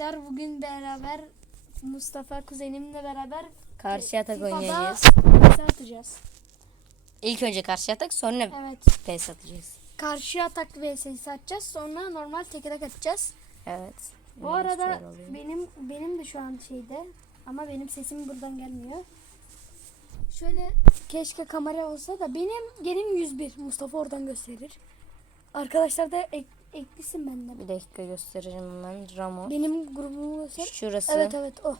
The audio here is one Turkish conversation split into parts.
arkadaşlar bugün beraber Mustafa kuzenimle beraber Karşı yatak FIFA'da oynayacağız. PS atacağız. İlk önce karşı yatak sonra Evet. PS atacağız. Karşı atak vs atacağız. Sonra normal tek atak atacağız. Evet. Bu Öyle arada benim benim de şu an şeyde ama benim sesim buradan gelmiyor. Şöyle keşke kamera olsa da benim benim 101 Mustafa oradan gösterir. Arkadaşlar da ek, eklisin benden. Bir dakika göstereceğim hemen. Ramos. Benim grubumu göster. Şurası. Evet evet o.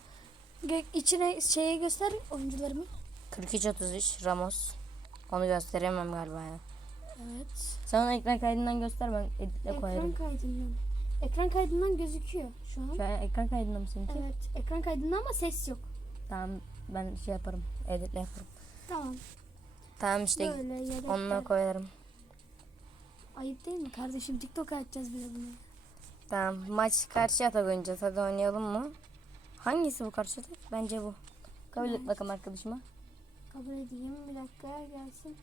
Gö- içine şeye göster oyuncularımı. 43-33 Ramos. Onu gösteremem galiba ya. Evet. Sen onu ekran kaydından göster ben editle Ekran koyarım. kaydından. Ekran kaydından gözüküyor şu an. Şu an ekran kaydında mı seninki? Evet. Ekran kaydında ama ses yok. Tamam ben şey yaparım. Editle yaparım. Tamam. Tamam işte Böyle onunla koyarım. Ayıp değil mi kardeşim? TikTok açacağız bir de bunu. Tamam maç karşı yatak oynayacağız. Hadi oynayalım mı? Hangisi bu karşı yatak? Bence bu. Kabul et bakalım arkadaşıma. Kabul edeyim. Bir dakika gelsin.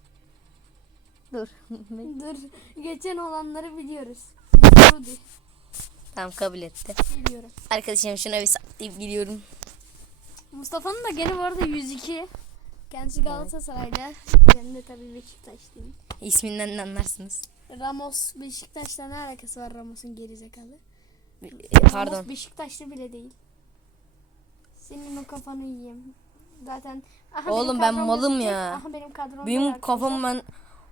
Dur. Dur. Geçen olanları biliyoruz. Rudi. tamam kabul etti. Biliyorum. Arkadaşım şuna bir saplayıp gidiyorum. Mustafa'nın da gene bu arada 102. Kendisi Galatasaray'da. Ben de tabii Beşiktaşlıyım. İsminden de anlarsınız. Ramos Beşiktaş'la ne alakası var Ramos'un gerizekalı? E, Pardon. Ramos Beşiktaşlı bile değil. Senin o kafanı yiyeyim. Zaten aha Oğlum ben malım ya. Aha benim kadrom Benim kafam ben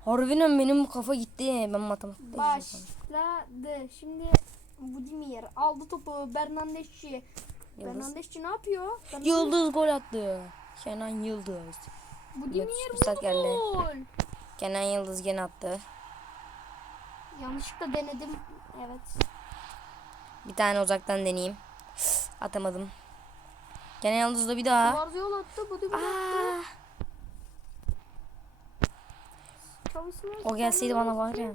harbiden benim kafa gitti. Ben matematik Başladı. Şimdi Budimir aldı topu Bernardeschi. Yıldız. Bernardeschi ne yapıyor? Bernardes- Yıldız gol attı. Kenan Yıldız. Budimir vurdu gol. Kenan Yıldız gene attı. Yanlışlıkla denedim. Evet. Bir tane uzaktan deneyeyim. Atamadım. Kenan Yıldız da bir daha. Guardiola attı. Budimir attı. Aa, Çalışmıyor. o gelseydi bana var ya.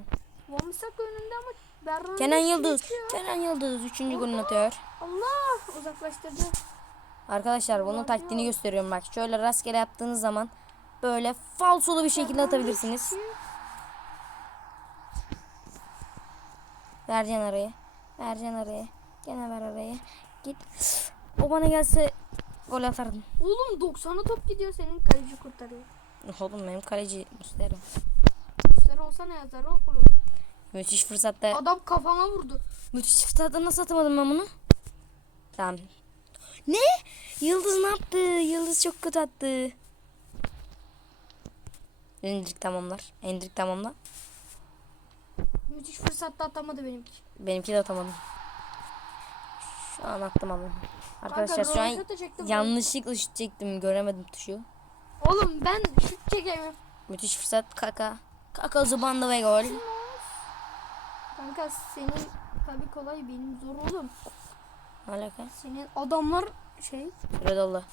Wamsak önünde ama Bernardeschi Kenan Yıldız. Kenan Yıldız 3. golünü atıyor. Allah uzaklaştırdı. Arkadaşlar bunun taktiğini gösteriyorum bak. Şöyle rastgele yaptığınız zaman böyle falsolu bir şekilde atabilirsiniz. Vereceksin arayı. Vereceksin arayı. Gene ver arayı. Git. O bana gelse gol atardım. Oğlum 90'a top gidiyor senin kaleci kurtarıyor. Oğlum benim kaleci Mustera. Üstleri olsa ne yazar oğlum? Müthiş fırsatta. Adam kafama vurdu. Müthiş fırsatta nasıl atamadım ben bunu? Tamam. Ne? Yıldız ne yaptı? Yıldız çok kötü attı. Endrik tamamlar. Endrik tamamla. Müthiş fırsatta atamadı benimki. Benimki de atamadım. Şu an attım ama. Arkadaşlar şu an yanlışlıkla şut çektim. Göremedim tuşu. Oğlum ben şut çekemiyorum. Müthiş fırsat. Kaka. Kaka zıbandı ve gol. Kanka senin tabii kolay benim zor oğlum. Ne alaka? Senin adamlar şey doldu.